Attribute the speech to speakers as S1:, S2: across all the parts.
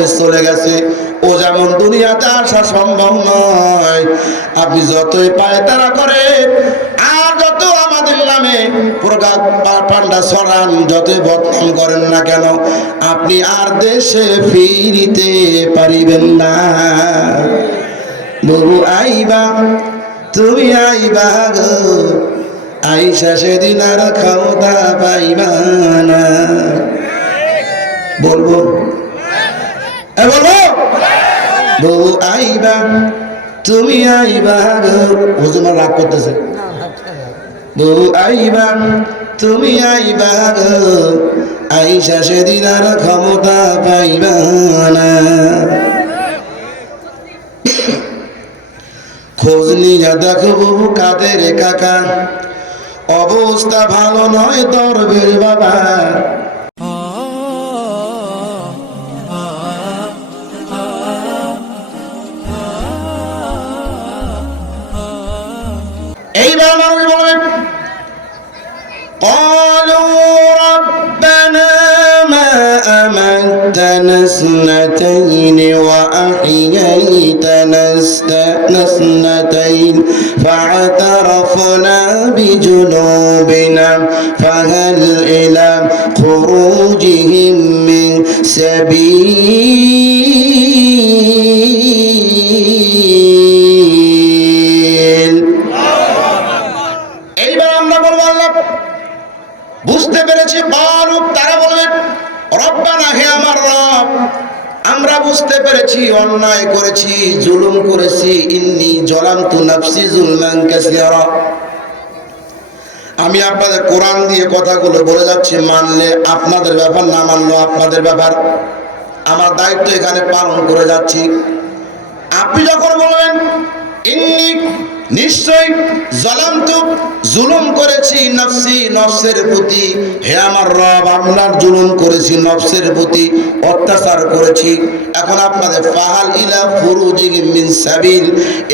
S1: কবরে চলে গেছে। ও যেমন দুনিয়াতে আসা সম্ভব নয়। আপনি যতই পায় তারা করে আর যত আমাদের নামে পান্ডা ছড়ান, যতই বদনাম করেন না কেন, আপনি আর দেশে ফিরিতে পারিবেন না। বহু আইবা, তুমি আইবা গো, আইসা সেদিন আর ক্ষমতা পাইবা না। বলব বলব? বহু আইবা, তুমি আইবা হুজুর রাগ করতেছে। বহু আইবা, তুমি আইবা আইসা সেদিন আর ক্ষমতা পাইবা না। খোঁজ নিয়ে দেখো বহু কাদের কাকা। অবস্থা ভালো নয় দরবের বাবা। قالوا ربنا ما أمتنا اثنتين وأحييتنا اثنتين فاعترفنا بجنوبنا فهل إلى خروجهم من سبيل আমি আপনাদের কোরআন দিয়ে কথাগুলো বলে যাচ্ছি, মানলে আপনাদের ব্যাপার, না মানলো আপনাদের ব্যাপার। আমার দায়িত্ব এখানে পালন করে যাচ্ছি। আপনি যখন বলবেন, ইন্নি নিশ্চয় জলামতু জুলুম করেছি নফসি, নফসের প্রতি। হে আমার রব আপনার জুলুম করেছি, নফসের প্রতি অত্যাচার করেছি। এখন আপনাদের ফাহাল ইলা ফুরুজিগ মিন সাবিল।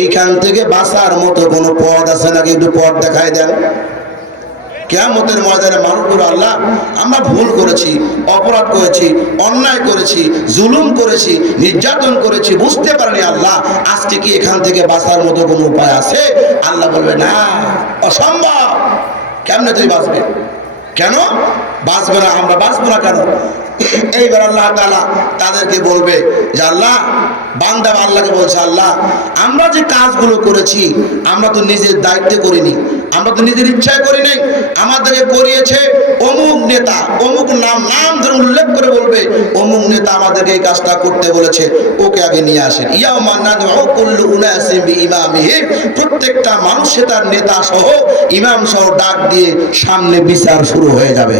S1: এইখান থেকে বাসার মতো কোনো পথ আছে নাকি? একটু পথ দেখাই দেন। কেয়ামতের ময়দানে মানুষগুলো আল্লাহ, আমরা ভুল করেছি, অপরাধ করেছি, অন্যায় করেছি, জুলুম করেছি, নির্যাতন করেছি, বুঝতে পারিনি আল্লাহ, আজকে কি এখান থেকে বাঁচার মতো কোনো উপায় আছে? আল্লাহ বলবে, না, অসম্ভব। কেমনে তুই বাঁচবে? কেন? বাঁচবে না, আমরা বাঁচবো না কেন? এইবার আল্লাহ তালা তাদেরকে বলবে যে আল্লাহ বান্দা আল্লাহকে বলছে, আল্লাহ, আমরা যে কাজগুলো করেছি, আমরা তো নিজের দায়িত্বে করিনি, আমরা তো নিজের ইচ্ছায় করি নাই, আমাদেরকে করিয়েছে অমুক নেতা, অমুক নাম নাম ধরে উল্লেখ করে বলবে, অমুক নেতা আমাদেরকে এই কাজটা করতে বলেছে, ওকে আগে নিয়ে আসেন। ইয়াও ইমামিহি প্রত্যেকটা মানুষে তার নেতা সহ ইমাম সহ ডাক দিয়ে সামনে বিচার শুরু হয়ে যাবে।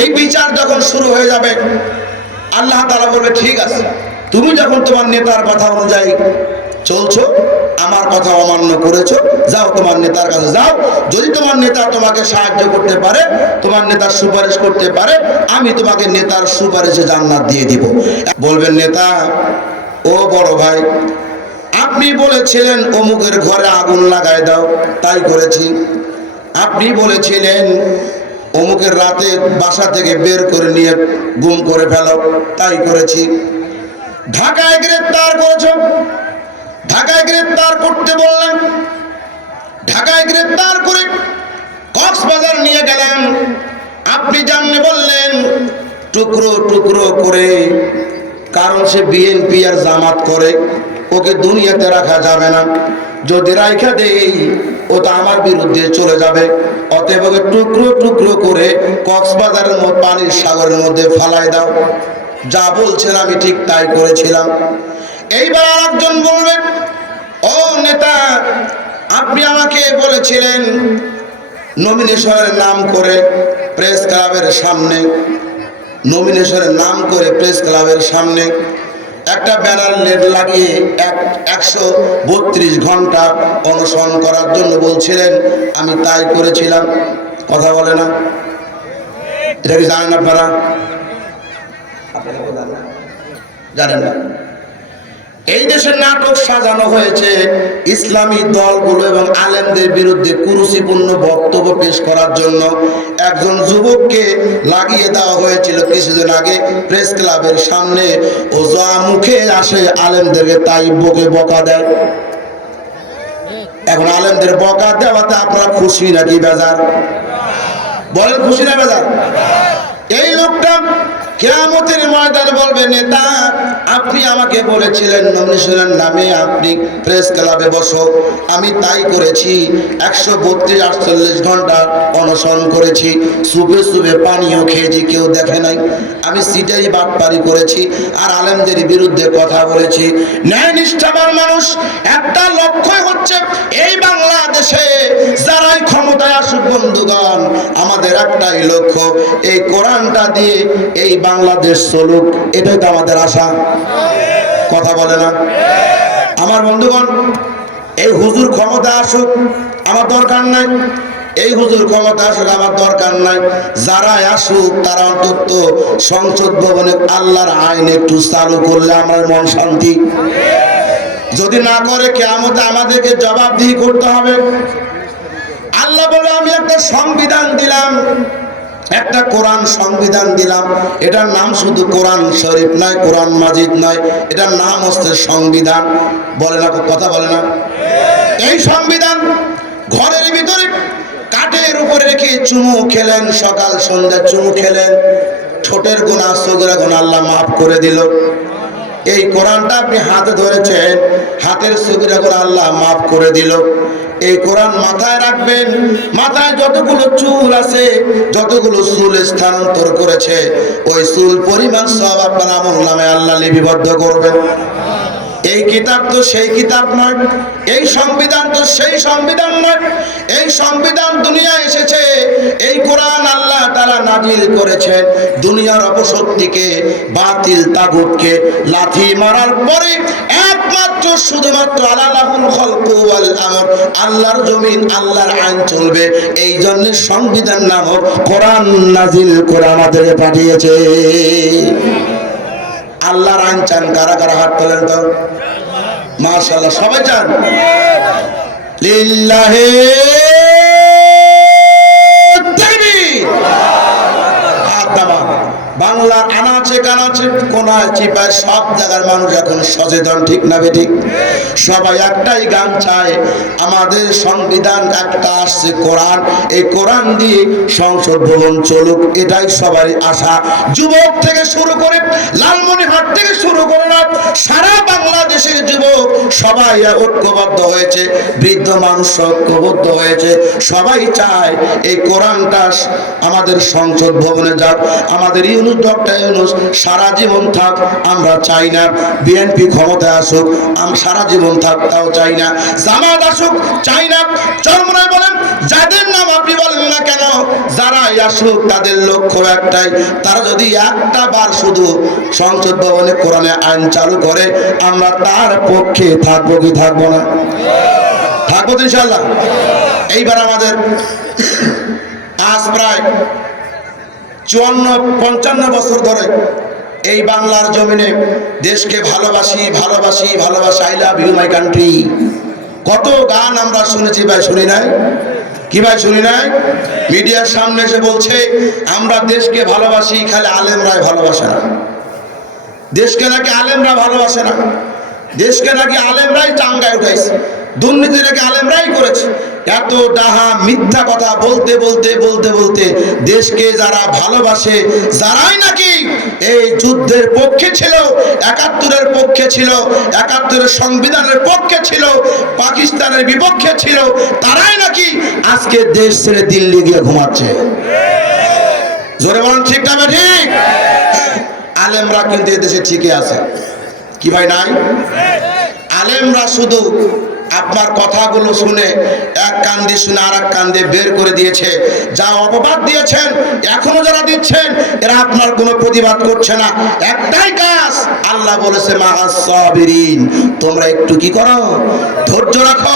S1: এই বিচার যখন শুরু হয়ে যাবে, আল্লাহ তালা বলবে, ঠিক আছে, তুমি যখন তোমার নেতার কথা অনুযায়ী চলছো, আমার কথা অমান্য করেছ, যাও তোমার নেতার কাছে যাও। যদি তোমার নেতা তোমাকে সাহায্য করতে পারে, তোমার নেতার সুপারিশ করতে পারে, আমি তোমাকে নেতার সুপারিশে জান্নাত দিয়ে দিব। বলবেন, নেতা, ও বড় ভাই, আপনি বলেছিলেন অমুকের ঘরে আগুন লাগাই দাও, তাই করেছি। আপনি বলেছিলেন অমুকের রাতে বাসা থেকে বের করে নিয়ে গুম করে ফেল। তাই করেছি। ঢাকায় গ্রেপ্তার করেছ। ঢাকায় গ্রেপ্তার করতে বললেন ঢাকায় গ্রেপ্তার করে কক্সবাজার নিয়ে গেলেন আপনি জানলে বললেন, টুকরো টুকরো করে কারণ সে বিএনপি আর জামাত করে। ওকে দুনিয়াতে রাখা যাবে না। যদি রাইখা দেই, ও তো আমার বিরুদ্ধে চলে যাবে। অতএব ওকে টুকরো টুকরো করে কক্সবাজারের পানির সাগরের মধ্যে ফালাই দাও। যা বলছেন আমি ঠিক তাই করেছিলাম। এইবার আরেকজন বলবে, ও নেতা, আপনি আমাকে বলেছিলেন নমিনেশনের নাম করে প্রেস ক্লাবের সামনে। নমিনেশনের নাম করে প্রেস ক্লাবের সামনে একটা ব্যানার লেট লাগিয়ে এক একশো বত্রিশ ঘণ্টা অনুসরণ করার জন্য বলছিলেন, আমি তাই করেছিলাম। কথা বলে না। এটা কি জানেন আপনারা? জানেন না। এই দেশে নাটক সাজানো হয়েছে। ইসলামী দলগুলো এবং আলেমদের বিরুদ্ধে কুরুচিপূর্ণ বক্তব্য পেশ করার জন্য একজন যুবককে লাগিয়ে দেওয়া হয়েছিল কিছুদিন আগে প্রেস ক্লাবের সামনে ও যা মুখে আসে আলেমদেরকে তাই বকে বকা দেয়। এখন আলেমদের বকা দেওয়াতে আপনারা খুশি নাকি বেজার? বলেন খুশি না বেজার? এই লোকটা কেয়ামতের ময়দানে বলবে, নেতা, আপনি আমাকে বলেছিলেন নমিনেশনের নামে আপনি প্রেস ক্লাবে বসো। আমি তাই করেছি, একশো বত্রিশ আটচল্লিশ ঘণ্টা অনশন করেছি। সুপে সুপে পানীয় খেয়েছি, কেউ দেখে নাই। আমি সিটাই বাটপারি করেছি আর আলেমদের বিরুদ্ধে কথা বলেছি। ন্যায় নিষ্ঠাবান মানুষ, একটা লক্ষ্যই হচ্ছে এই বাংলাদেশে যারাই ক্ষমতায় আসুক, বন্ধুগণ, আমাদের একটাই লক্ষ্য, এই কোরআনটা দিয়ে, এই বাংলাদেশ চলুক, এটাই তো আমাদের আশা। কথা বলে না। আমার বন্ধুগণ, এই হুজুর ক্ষমতা আসুক, আমার দরকার নাই। এই হুজুর ক্ষমতা আসুক, আমার দরকার নাই। যারা আসুক, তারা অন্তত সংসদ ভবনে আল্লাহর আইন একটু চালু করলে আমার মন শান্তি। যদি না করে কেমতে আমাদেরকে জবাবদিহি করতে হবে। আল্লাহ বলে, আমি একটা সংবিধান দিলাম। একটা কোরআন সংবিধান দিলাম, এটার নাম শুধু কোরআন শরীফ নয়, কোরআন মাজিদ নয়, এটার নাম হচ্ছে সংবিধান। বলে না, কথা বলে না? এই সংবিধান ঘরের ভিতরে কাঠের উপরে রেখে চুমু খেলেন, সকাল সন্ধ্যা চুমু খেলেন ছোটের গুণা সগরা গুণা আল্লাহ মাফ করে দিল। এই কোরআনটা আপনি হাতে ধরেছেন, হাতের সগরা করে আল্লাহ মাফ করে দিল। এই কোরআন মাথায় রাখবেন, মাথায় যতগুলো চুল আছে, যতগুলো চুল স্থানান্তর করেছে, ওই চুল পরিমাণ সব আপনার আমল নামে আল্লাহ লিপিবদ্ধ করবেন। এই কিতাব তো সেই কিতাব নয়, এই সংবিধান তো সেই সংবিধান নয়, এই সংবিধান দুনিয়া এসেছে, এই কোরআন আল্লাহ তারা নাজিল করেছেন, দুনিয়ার অপশক্তিকে, বাতিল তাগুতকে, লাথি মারার পরে একমাত্র শুধুমাত্র আমর, আল্লাহর জমিন, আল্লাহর আইন চলবে এই জন্য সংবিধান নামক কোরআন নাজিল করে আমাদেরকে পাঠিয়েছে। আল্লাহর আইন চান কারা কারা হাত তোলেন তো? মাশাল্লাহ সবাই চান? লিল্লাহে আমাদের সংবিধান একটা আসছে, কোরআন। এই কোরআন দিয়ে সংসদ ভবন চলুক, এটাই সবারই আশা। যুবক থেকে শুরু করে লালমনিহাট থেকে শুরু করে সারা বাংলাদেশের যুবক সবাই ঐক্যবদ্ধ হয়েছে, বৃদ্ধ মানুষ ঐক্যবদ্ধ হয়েছে। সবাই চায় এই কোরআনটা আমাদের সংসদ ভবনে যাক, আমাদের ইউনুস, ডক্টর ইউনুস, সারা জীবন থাক, আমরা চাই না। বিএনপি ক্ষমতায় আসুক আমরা সারা জীবন থাক, তাও চাই না। জামাত আসুক, চাই না। চরমরাই বলেন, যাদের নাম আপনি বলেন না কেন, যারাই আসুক, তাদের লক্ষ্য একটাই, তারা যদি একটা বার শুধু সংসদ ভবনে কোরআনে আইন চালু করে, আমরা তার পক্ষে থাকব কি থাকব না? থাকব ইনশাল্লাহ এইবার আমাদের আজ প্রায় চুয়ান্ন, পঞ্চান্ন বছর ধরে এই বাংলার জমিনে দেশকে ভালোবাসি ভালোবাসি ভালোবাসি I love you my country কত গান আমরা শুনেছি ভাই, শুনি নাই? কি ভাই, শুনি নাই? মিডিয়ার সামনে এসে বলছে, আমরা দেশকে ভালোবাসি, খালি আলেমরাই ভালোবাসে না। দেশকে নাকি আলেমরা ভালোবাসে না। দেশকে নাকি আলেমরাই টাঙ্গায় উঠাইছে, দুর্নীতি নাকি আলেমরাই করেছে। এত ডাহা মিথ্যা কথা বলতে বলতে বলতে বলতে দেশকে যারা ভালোবাসে, যারাই নাকি এই যুদ্ধের পক্ষে ছিল, একাত্তরের পক্ষে ছিল, একাত্তরের সংবিধানের পক্ষে ছিল, পাকিস্তানের বিপক্ষে ছিল, তারাই নাকি আজকে দেশ ছেড়ে দিল্লি গিয়ে ঘুমাচ্ছে। জোরে বলেন, ঠিক ঠিক? আলেমরা কিন্তু এদেশে ঠিকই আছে। কি ভাই নাই? আলেমরা শুধু আপনার কথাগুলো শুনে এক কান দিয়ে শুনে আর এক কান দিয়ে বের করে দিয়েছে। যা অপবাদ দিয়েছেন, এখনও যারা দিচ্ছেন, এরা আপনার কোনো প্রতিবাদ করছে না। একটাই কাজ, আল্লাহ বলেছে মাহাসাবিরিন তোমরা একটু কি করো? ধৈর্য রাখো।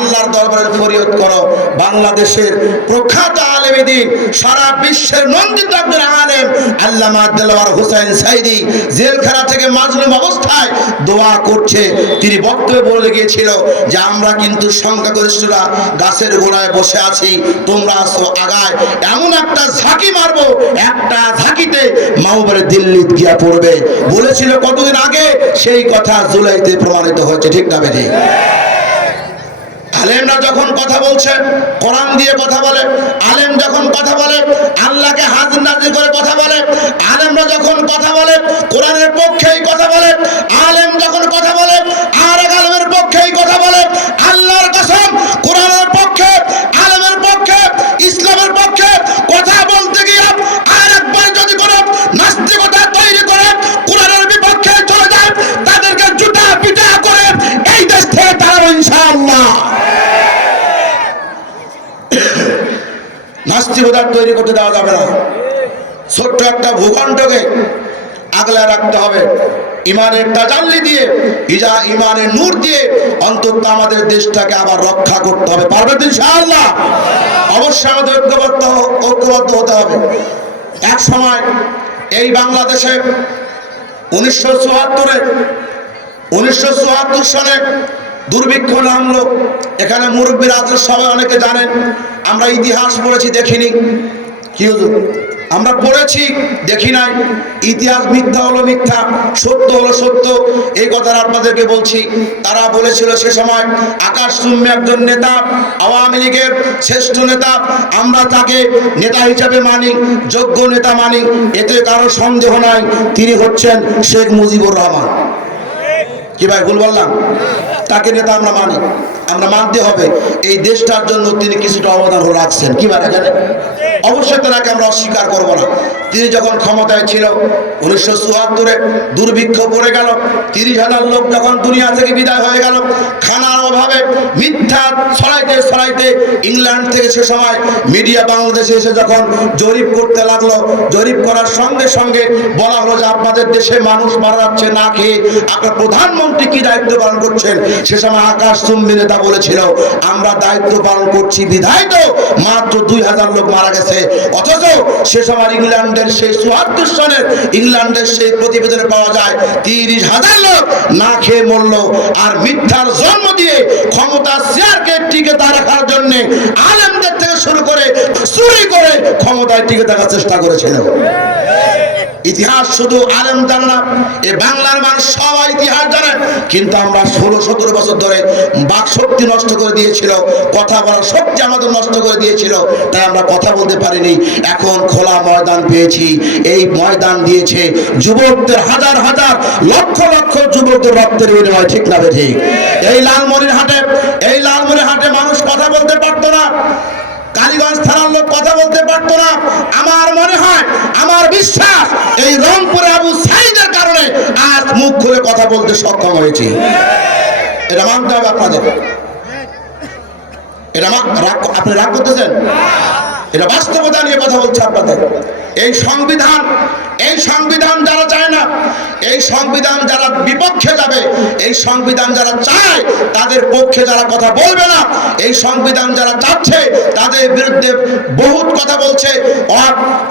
S1: আল্লাহর দরবারের ফরিয়ত করো। বাংলাদেশের প্রখ্যাত আলেমেদিন সারা বিশ্বের নন্দিত একজন আলেম, আল্লামা দেলোয়ার হোসেন সাইদি, জেলখানা থেকে মাজলুম অবস্থায় দোয়া করছে। তিনি বক্তব্যে বলে গিয়েছিল যে, আমরা কিন্তু সংখ্যাগরিষ্ঠরা গাছের গোড়ায় বসে আছি, তোমরা আসো আগায়। এমন একটা ঝাঁকি মারবো, একটা ঝাঁকিতে মাহবুবের দিল্লি গিয়া পড়বে। বলেছিল কতদিন আগে? সেই কথা জুলাইতে প্রমাণিত হয়েছে, ঠিক না বেঠিক আলেমরা যখন কথা বলছে, কোরআন দিয়ে কথা বলে, আলেম যখন কথা বলে, আল্লাহকে হাজির নাজির করে কথা বলে, আলেমরা যখন কথা বলে, কোরআনের পক্ষেই কথা বলে, আলেম যখন কথা বলে, আর এক আলেমের পক্ষেই কথা বলে, আল্লাহর কসম নাস্তিকতার তৈরি করতে দেওয়া যাবে না। ছোট্ট একটা ভূখণ্ডকে আগলা রাখতে হবে। ইমানের তাজাল্লি দিয়ে, ইজা ইমানের নূর দিয়ে অন্তত আমাদের দেশটাকে আবার রক্ষা করতে হবে। পারবে তো ইনশাআল্লাহ? অবশ্যই আমাদের ঐক্যবদ্ধ ঐক্যবদ্ধ হতে হবে। এক সময় এই বাংলাদেশে উনিশশো চুয়াত্তরে, উনিশশো চুয়াত্তর সালে দুর্ভিক্ষ নামলো। এখানে মুরব্বীর আজর সবাই অনেকে জানেন, আমরা ইতিহাস পড়েছি, দেখিনি। কি হুজুর? আমরা পড়েছি, দেখি নাই। ইতিহাস মিথ্যা হলো মিথ্যা, সত্য হলো সত্য। এই কথাটা আপনাদেরকে বলছি। তারা বলেছিল সে সময় আকাশ সুম্য একজন নেতা, আওয়ামী লীগের শ্রেষ্ঠ নেতা। আমরা তাকে নেতা হিসাবে মানি, যোগ্য নেতা মানি। এতে কারও সন্দেহ নাই, তিনি হচ্ছেন শেখ মুজিবুর রহমান। কি ভাই, ভুল বললাম? তাকে নেতা আমরা মানি? আমরা মানতে হবে, এই দেশটার জন্য তিনি কিছুটা অবদান রাখছেন। কি ভাই এখানে? অবশ্যই তাকে আমরা অস্বীকার করব না। তিনি যখন ক্ষমতায় ছিল, উনিশশো চুয়াত্তরে দুর্ভিক্ষ পড়ে গেল, তিরিশ হাজার লোক যখন দুনিয়া থেকে বিদায় হয়ে গেল, খানার অভাবে মিথ্যা ছড়াইতে ছড়াইতে ইংল্যান্ড থেকে সে সময় মিডিয়া বাংলাদেশে এসে যখন জরিপ করতে লাগল, জরিপ করার সঙ্গে সঙ্গে বলা হলো যে আপনাদের দেশে মানুষ মারা যাচ্ছে না খেয়ে, আপনার প্রধানমন্ত্রী কি দায়িত্ব পালন করছেন? সে সময় আকাশ চুম্বি নেতা বলেছিল, আমরা দায়িত্ব পালন করছি বিধায় তো মাত্র দুই হাজার লোক মারা গেছে। অথচ সে সময় ইংল্যান্ডের সেই চুয়াত্তর সনের ইংল্যান্ডের সেই প্রতিবেদনে পাওয়া যায়, তিরিশ হাজার লোক না খেয়ে মরল। আর মিথ্যার জন্ম দিয়ে ক্ষমতা শেয়ারকে টিকে তা রাখার জন্য আলেমদের থেকে শুরু করে চুরি করে ক্ষমতায় টিকে থাকার চেষ্টা করেছিল। ইতিহাস শুধু আলেম জানে না, এ বাংলার মানুষ সবাই ইতিহাস জানে। কিন্তু আমরা ষোলো সতেরো বছর ধরে বাক শক্তি নষ্ট করে দিয়েছিল, কথা বলার শক্তি আমাদের নষ্ট করে দিয়েছিল, তাই আমরা কথা বলতে পারিনি। এখন খোলা ময়দান পেয়েছি, এই ময়দান দিয়েছে যুবকদের হাজার হাজার লক্ষ লক্ষ যুবকদের রক্তের বিনিময়, ঠিক না ঠিক? এই লালমনির হাটে এই লালমনির হাটে মানুষ কথা বলতে থানার লোক কথা বলতে পারতো না। আমার মনে হয়, আমার বিশ্বাস, এই রংপুরে আবু সাইদের কারণে আজ মুখ খুলে কথা বলতে সক্ষম হয়েছি। এটা মানতে হবে আপনাদের। এটা আপনি রাগ করতেছেন? এটা বাস্তবতা নিয়ে কথা বলছে আপনাদের। এই সংবিধান এই সংবিধান যারা চায় না এই সংবিধান যারা বিপক্ষে যাবে, এই সংবিধান যারা চায়, তাদের পক্ষে যারা কথা বলবে না, এই সংবিধান যারা চাচ্ছে, তাদের বিরুদ্ধে বহুত কথা বলছে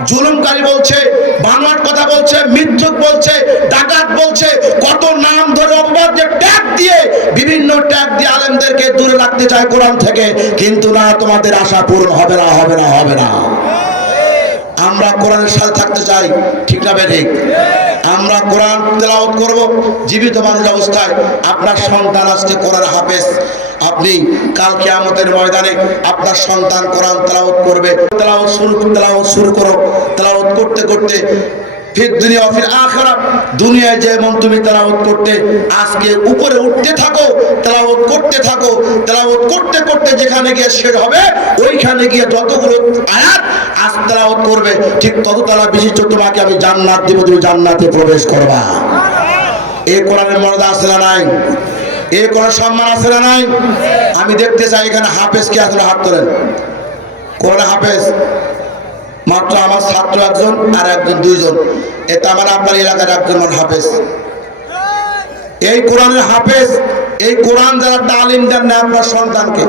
S1: জুলুমকারী বলছে, বানোয়াট কথা বলছে, মিথ্যুক বলছে, ডাকাত বলছে, কত নাম ধরে অপবাদ ট্যাগ দিয়ে বিভিন্ন ট্যাগ দিয়ে আলেমদেরকে দূরে রাখতে চায় কোরআন থেকে, কিন্তু না, তোমাদের আশা পূরণ হবে না হবে না হবে না। আমরা কোরআনের সাথে থাকতে চাই, ঠিক না ঠিক আমরা কোরআন তেলাওত করব, জীবিত মানুষ অবস্থায়, আপনার সন্তান আজকে কোরআন হাফেজ। আপনি কালকে আমাদের ময়দানে আপনার সন্তান কোরআন তেলাওত করবে। তেলাওত শুরু তেলাওত শুরু করো। তেলাওত করতে করতে ফির দুনিয়া, ফির দুনিয়ায় যেমন তুমি করতে, আজকে উপরে উঠতে থাকো করতে থাকো করতে করতে যেখানে গিয়ে শেষ হবে, ওইখানে গিয়ে যতগুলো আজ করবে, ঠিক তত তারা আমি জান্নাত দেব, তুমি জান্নাতে প্রবেশ করবা। এ কোরআনের মর্যাদা আছে না নাই? এর কোনো সম্মান আছে না নাই? আমি দেখতে চাই এখানে হাফেজ কে আসলে হাত তোলেন? কোরআন হাফেজ? মাত্র আমার ছাত্র একজন আর একজন দুইজন। এটা আমার আপনার এলাকার একজন হাফেজ। এই কোরআনের হাফেজ, এই কোরআন যারা তালিম দেন না আপনার সন্তানকে।